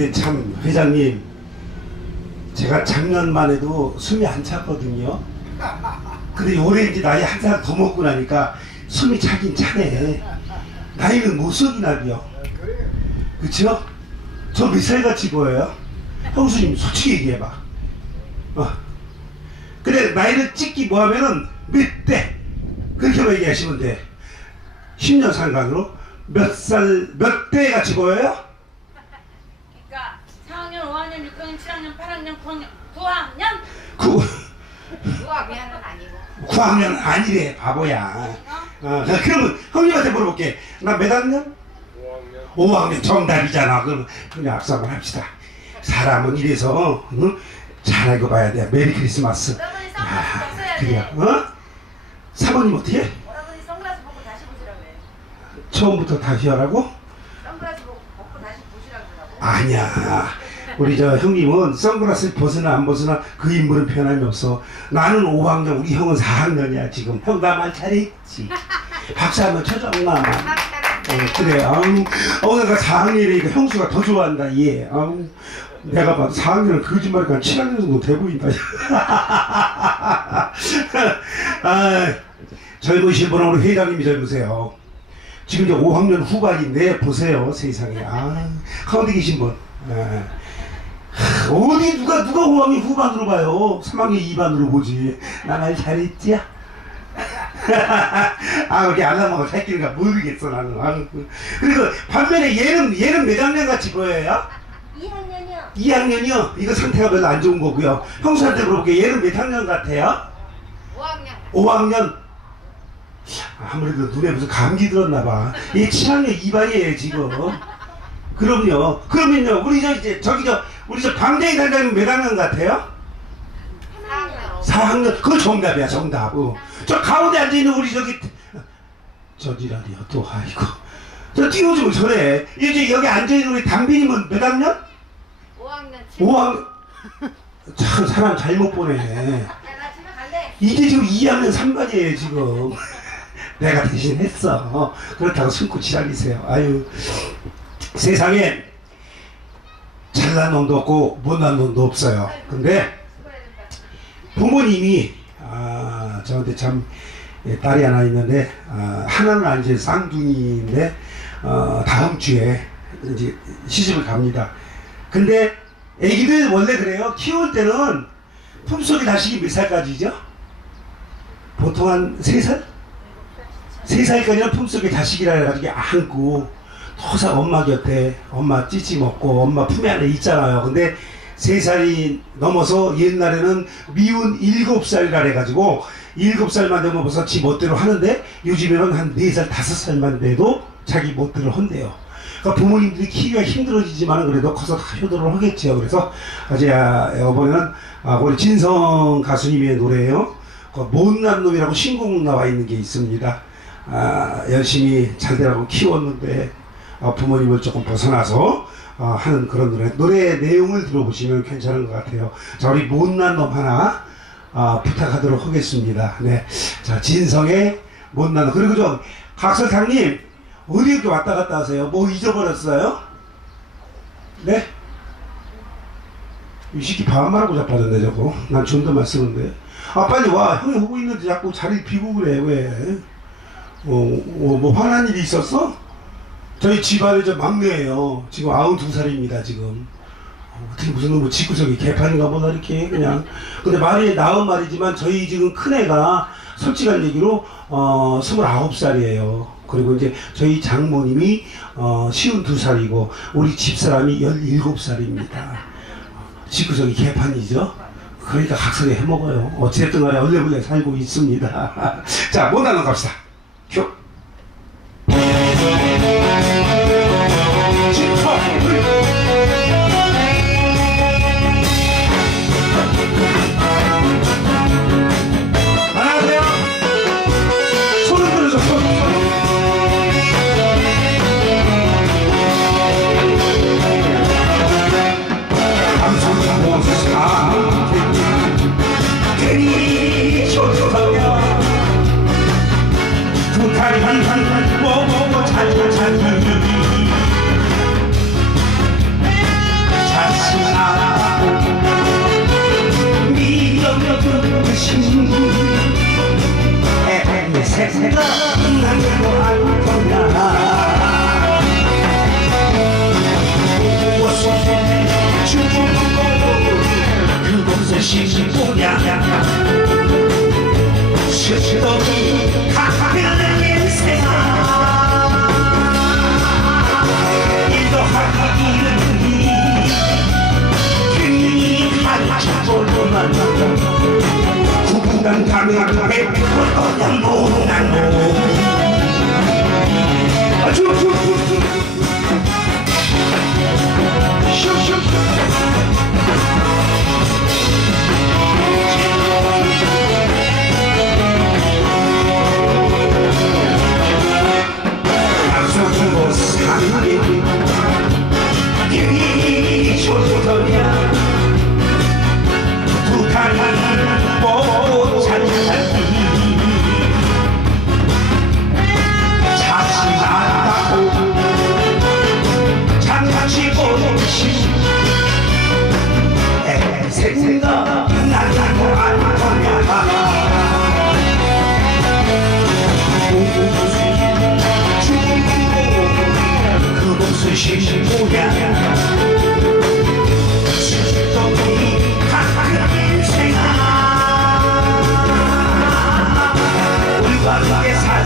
근데 참 회장님 제가 작년만 해도 숨이 안 찼거든요. 근데 올해 이제 나이 한 살 더 먹고 나니까 숨이 차긴 차네. 나이는 못 속이나 비요. 그쵸? 저 몇 살같이 보여요? 형수님 솔직히 얘기해봐. 어. 근데 나이를 찍기 뭐하면은 몇 대. 그렇게만 얘기하시면 돼. 10년 상관으로 몇 살, 몇 대 같이 보여요? 그러니까 4학년, 5학년, 6학년, 7학년, 8학년, 9학년, 9학년. 구, 누가 미안은 아니고 9학년 아니래, 바보야. 어, 자, 그러면 형님한테 물어볼게. 나 몇 학년? 5학년. 5학년 정답이잖아. 그럼 그냥 악수 한번 합시다. 사람은 이래서 응? 잘 알고 봐야 돼. 메리 크리스마스. 여러분이 아, 선글라스 벗어야 그래요. 돼. 어? 사모님 어떻게? 여러분이 선글라스 벗고 다시 보시라고 해. 처음부터 다시 하라고? 선글라스 벗- 벗고 다시 보시라고 하라고. 아니야. 우리 저 형님은 선글라스 벗으나 안 벗으나 그 인물은 변함이 없어. 나는 5학년, 우리 형은 4학년이야 지금. 형 나 말 잘했지. 박수 한번 쳐줘, 엄마. 어, 그래. 아우, 오늘 가 4학년이니까 형수가 더 좋아한다. 예. 아우, 내가 봐도 4학년은 거짓말이니까 7학년 정도 돼 보인다. 아, 젊으신 분은 우리 회장님이 젊으세요. 지금 이제 5학년 후반인데 보세요 세상에 아 가운데 계신 분 예. 하, 어디 누가 누가 5학년 후반으로 봐요 3학년 2반으로 보지 나말 잘했지 아 우리 알라마가 새끼인가 모르겠어 나는 아, 그리고 반면에 얘는 얘는 몇 학년 같이 보여요? 2학년이요. 2학년이요 이거 상태가 별로 안 좋은 거고요 형수한테 물어볼게요 얘는 몇 학년 같아요? 5학년 5학년 아무래도 눈에 무슨 감기 들었나 봐. 얘 7학년 2반이에요 지금. 그럼요. 그러면요 우리 저 이제 저기 저 우리 저 방대희 단장님 몇 학년 같아요? 4학년 4학년. 그거 정답이야 정답. 어. 저 가운데 앉아 있는 우리 저기 저지랄이요 또 아이고. 저 띄워주면 저래. 이제 여기 앉아 있는 우리 담비님은 몇 학년? 5학년 7 5학년. 참 사람 잘못 보네. 이게 지금 2학년 3반이에요 지금 내가 대신 했어 그렇다고 숨고 지랄리세요 아유 세상에 잘난 놈도 없고 못난 놈도 없어요 근데 부모님이 아 저한테 참 예, 딸이 하나 있는데 아, 하나는 아니지 쌍둥이인데 어, 다음 주에 이제 시집을 갑니다 근데 애기들 원래 그래요 키울 때는 품속에 다시기 몇 살까지죠? 보통 한 3살? 3살까지는 품속에 자식이라 해가지고 안고 토사 엄마 곁에 엄마 찌찌 먹고 엄마 품에 안에 있잖아요. 근데 3살이 넘어서 옛날에는 미운 7살이라 해가지고 7살만 되면 벌써 지 멋대로 하는데 요즘에는 한 4살, 5살만 돼도 자기 멋대로 한대요. 그러니까 부모님들이 키기가 힘들어지지만 그래도 커서 다 효도를 하겠죠. 그래서 어제 아, 이번에는 아, 우리 진성 가수님의 노래예요. 그 못난 놈이라고 신곡 나와 있는 게 있습니다. 아, 열심히 잘 되라고 키웠는데 아, 부모님을 조금 벗어나서 아, 하는 그런 노래. 노래 내용을 들어보시면 괜찮은 것 같아요. 자, 우리 못난 놈 하나 아, 부탁하도록 하겠습니다. 네, 자 진성의 못난 놈. 그리고 저 각설탕님 어디 이렇게 왔다 갔다 하세요? 뭐 잊어버렸어요? 네? 이 새끼 반말하고 자빠졌네 저거 난 존댓말 쓰는데 아 빨리 와 형이 하고 있는데 자꾸 자리 비고 그래 왜 어, 어, 뭐 화난 일이 있었어? 저희 집안의 저 막내예요 지금 92살입니다 지금 어, 어떻게 무슨 뭐 직구석이 개판인가 보다 이렇게 그냥 근데 말이 나온 말이지만 저희 지금 큰애가 솔직한 얘기로 어 29살이에요 그리고 이제 저희 장모님이 어 52살이고 우리 집사람이 17살입니다 직구석이 개판이죠. 그러니까 각설이 해먹어요. 어쨌든 간에 얼레벌레 살고 있습니다. 자, 못 나눠 갑시다. 큐.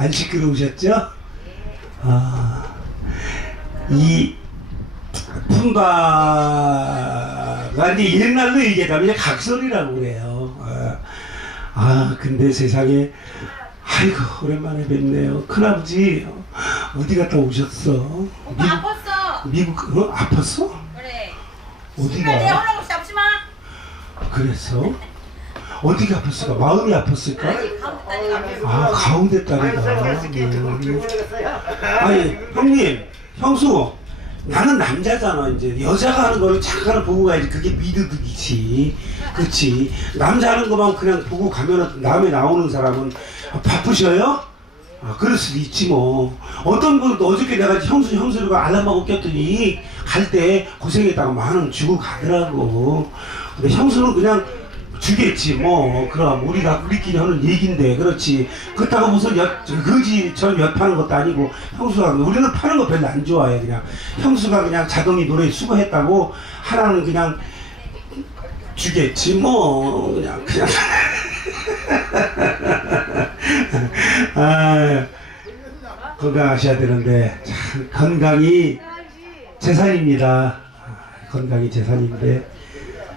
안 시끄러우셨죠? 아, 이 이제 옛날로 얘기하면 이제 각설이라고 그래요. 아, 아, 근데 세상에, 아이고, 오랜만에 뵙네요. 큰아버지, 어디 갔다 오셨어? 오빠 아팠어. 미국, 어? 아팠어? 그래. 내 어디가? 허락 없이 잡지 마. 그랬어? 어디가 아팠을까? 마음이 아팠을까? 아니 가운데 딸이 아, 가운데 딸이다. 음. 아니 형님 형수 나는 남자잖아 이제. 여자가 하는 거를 잠깐 보고 가야지. 그게 미드득이지. 그렇지 남자 하는 거만 그냥 보고 가면은 다음에 나오는 사람은 아, 바쁘셔요? 아 그럴 수도 있지 뭐. 어떤 또 어저께 내가 형수 형수를 알람하고 꼈더니 갈 때 고생했다고 만 원 주고 가더라고. 근데 형수는 그냥 주겠지 뭐 그럼 우리가 우리끼리 하는 얘긴데 그렇지. 그렇다고 무슨 엿 거지처럼 엿 파는 것도 아니고 형수가 우리는 파는 거 별로 안 좋아해 그냥. 형수가 그냥 자동이 노래 수고했다고 하나는 그냥 주겠지 뭐 그냥 그냥. 아 건강하셔야 되는데 참 건강이 재산입니다. 건강이 재산인데.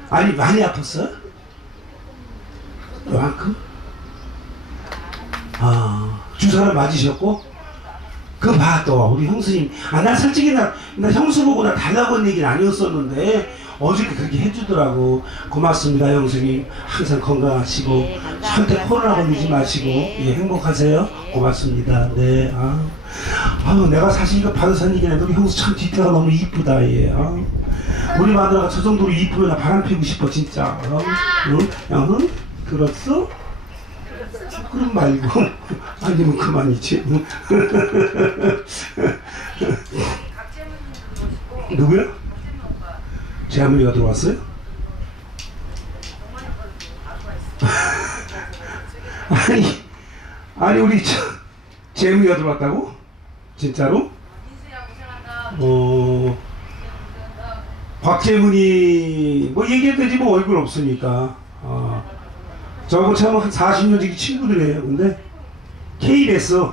아니 많이 아팠어? 요만큼? 아, 주사를 맞으셨고? 그 봐, 또, 우리 형수님. 아, 나 솔직히 나, 나 형수 보고 나 달라고 한 얘기는 아니었었는데, 어저께 그렇게 해주더라고. 고맙습니다, 형수님. 항상 건강하시고, 네. 절대 코로나 걸리지 마시고, 예, 행복하세요. 고맙습니다. 네, 아. 아, 내가 사실 이거 받아산 얘기는 우리 형수 참 뒤태가 너무 이쁘다, 얘. 아. 우리 마누라가 저 정도로 이쁘면 나 바람 피우고 싶어, 진짜. 어? 응? 야, 응? 들었어? 그럼 말고 아니면 그만이지 응? 누구야? 재하문이가 들어왔어요? 아니 아니 우리 저 재문이가 들어왔다고? 진짜로? 어 박재문이 뭐 얘기해도 되지 뭐 얼굴 없으니까 어. 저하고 참한 40년 지기 친구들이에요. 근데 KBS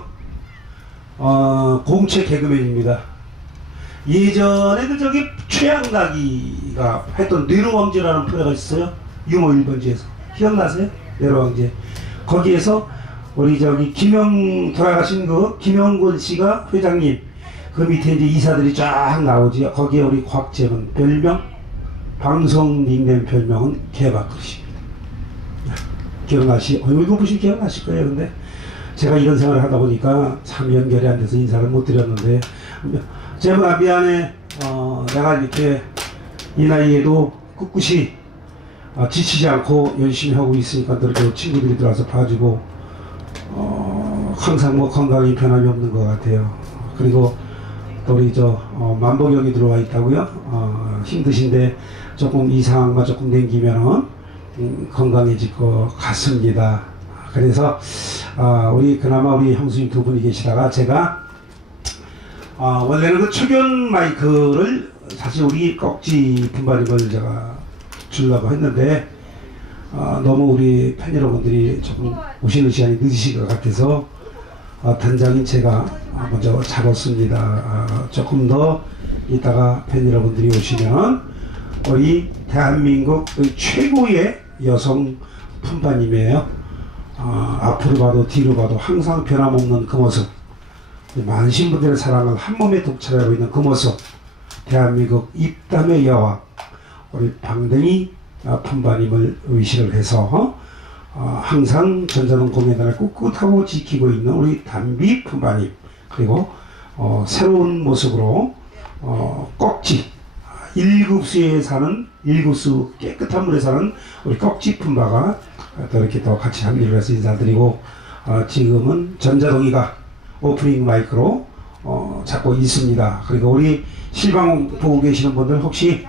어, 공채 개그맨입니다. 예전에 그 저기 최양락이가 했던 뇌로왕제라는 프로가 있어요. 유머 1번지에서. 기억나세요? 뇌로왕제. 거기에서 우리 저기 김영 돌아가신 그 김영곤 씨가 회장님 그 밑에 이제 이사들이 쫙 나오지. 거기에 우리 곽재문 별명 방송 닉네임 별명은 개박그릇입니다 기억나시, 어, 이거 보시면 기억나실 거예요. 근데 제가 이런 생활을 하다 보니까 참 연결이 안 돼서 인사를 못 드렸는데, 제가 미안해, 어, 내가 이렇게 이 나이에도 꿋꿋이 어, 지치지 않고 열심히 하고 있으니까 또 친구들이 들어와서 봐주고, 어, 항상 뭐 건강이 변함이 없는 것 같아요. 그리고 또 우리 저 어, 만복이 형이 들어와 있다고요. 어, 힘드신데 조금 이 상황만 조금 남기면은 음, 건강해질 것 같습니다. 그래서 아, 우리 그나마 우리 형수님 두 분이 계시다가 제가 아, 원래는 그 초견 마이크를 사실 우리 꺽지 분발임을 제가 주려고 했는데 아, 너무 우리 팬 여러분들이 조금 오시는 시간이 늦으실 것 같아서 아, 단장인 제가 아, 먼저 잡았습니다. 아, 조금 더 이따가 팬 여러분들이 오시면 우리 대한민국 그 최고의 여성 품바님이에요. 아, 앞으로 봐도 뒤로 봐도 항상 변함없는 그 모습. 많으신 분들의 사랑을 한 몸에 독차지하고 있는 그 모습 대한민국 입담의 여왕 우리 방댕이 아, 품바님을 의식을 해서 어? 어, 항상 전자동 공연단을 꿋꿋하고 지키고 있는 우리 담비 품바님 그리고 어, 새로운 모습으로 어, 꼭지 일급수에 사는 일급수 깨끗한 물에 사는 우리 꼭지 품 바가 또 이렇게 또 같이 합류를 해서 인사드리고 어, 지금은 전자동이가 오프닝 마이크로 어, 잡고 있습니다. 그리고 우리 실방 보고 계시는 분들 혹시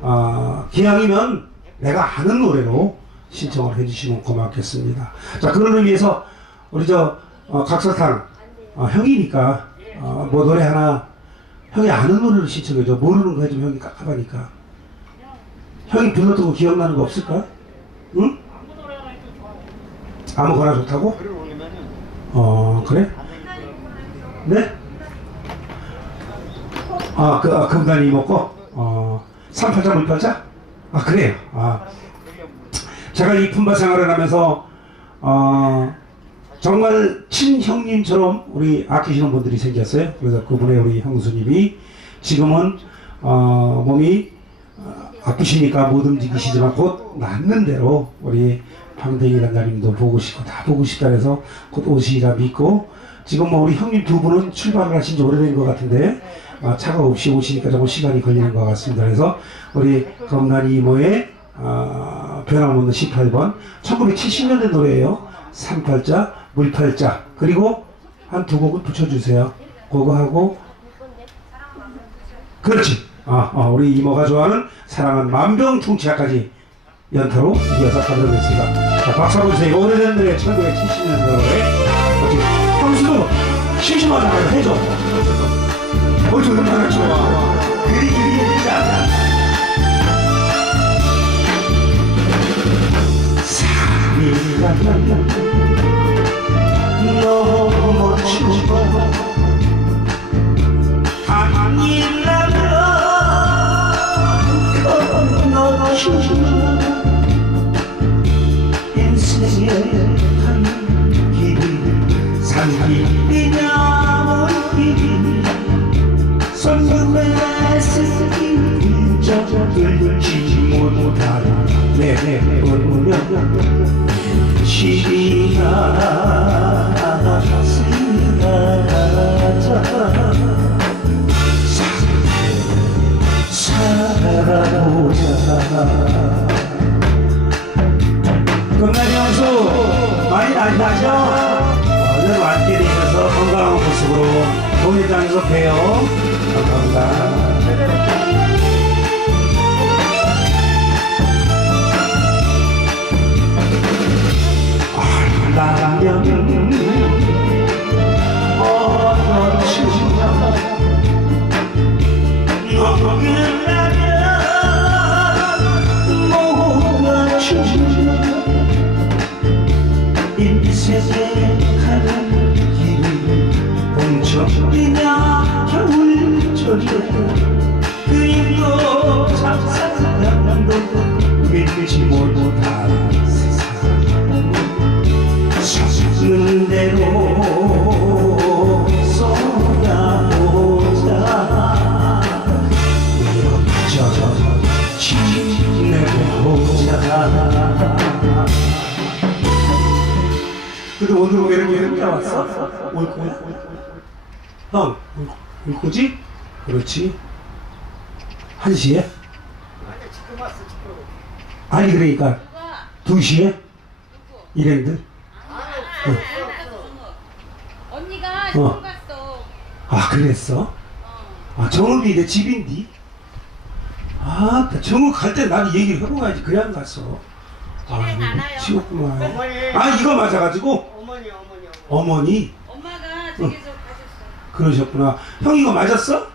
어, 기왕이면 내가 아는 노래로 신청을 해주시면 고맙겠습니다. 자 그런 의미에서 우리 저 어, 각설탕 어, 형이니까 어, 뭐 노래 하나 형이 아는 노래를 신청해줘 모르는 거 해주면 형이 깝깝하니까 형이 불렀던 거 기억나는 거 없을까? 응? 아무 거나 좋다고? 어 그래? 네? 아, 그, 아, 금단이 먹고, 어, 38자 물팔자? 아, 그래요. 아. 제가 이 품바 생활을 하면서, 어, 정말 친형님처럼 우리 아끼시는 분들이 생겼어요. 그래서 그분의 우리 형수님이 지금은, 어, 몸이 어, 아프시니까 못 움직이시지만 곧 낫는 대로 우리 방댕이 단장님도 보고 싶고 다 보고 싶다 해서 곧 오시리라 믿고 지금 뭐 우리 형님 두 분은 출발을 하신 지 오래된 것 같은데 아, 차가 없이 오시니까 조금 시간이 걸리는 것 같습니다. 그래서 우리 검난이 이모의 아, 변함없는 18번 1970년대 노래예요. 38자, 물팔자 그리고 한 두 곡을 붙여주세요. 그거 하고 그렇지. 아, 아, 우리 이모가 좋아하는 사랑은 만병통치약까지 연타로 이어서 가도록 하겠습니다. 자, 박수 한번 주세요. 오래된 노래 1970년대 노래 어떻게 형수도 심심하잖아요. 해줘. 어저 얼마나 좋아. 그리 그리 힘들지 않아. 사랑이 라 동일장에서 봬요. 감사합니다. 알라면 어쩌면 아니 그러니까 누가? 두 시에? 누구? 일행들? 아, 정우. 언니가 어. 갔어. 아 그랬어? 어. 아 정읍이 내 집인디? 아 정읍 갈 때 나는 얘기를 해보고 가야지 그래 안 갔어 아 어머니. 아 이거 맞아가지고 어머니 어머니 어머니 엄마가 저기서 가셨어. 그러셨구나 형 이거 맞았어?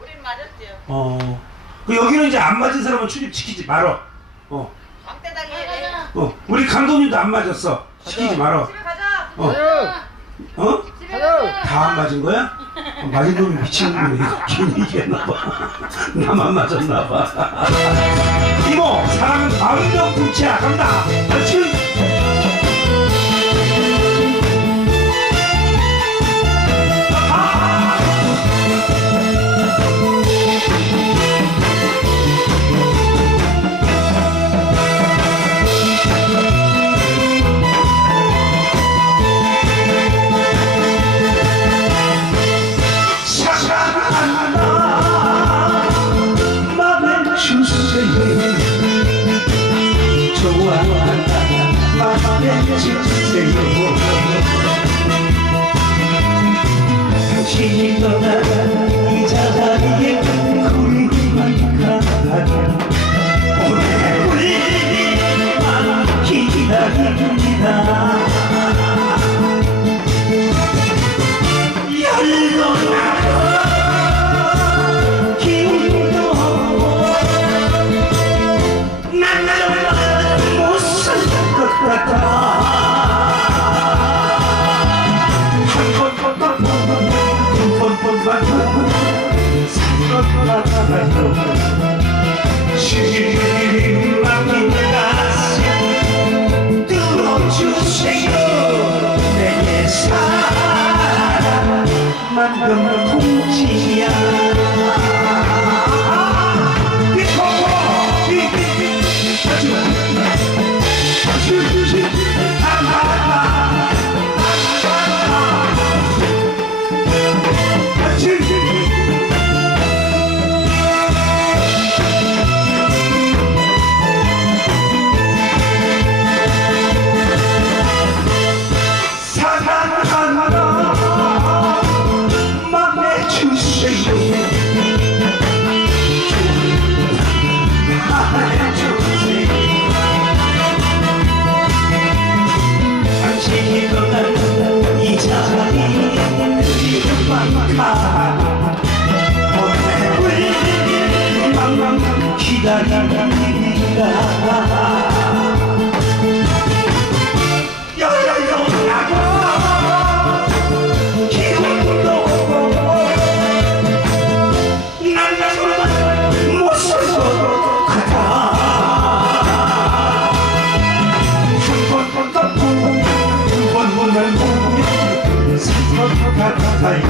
우린 맞았지요. 어. 그 여기는 이제 안 맞은 사람은 출입 시키지 말어. 어. 왕대당이 가자. 어. 우리 감독님도 안 맞았어. 시키지 말어. 집에 가자. 어. 가자. 어? 집에 가자. 다 안 맞은 거야? 어, 맞은 놈이 미친 놈이 괜히 얘기했나 봐. 나만 맞았나 봐. 이모, 사랑은 방명불치야. 간다. 그렇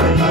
우리만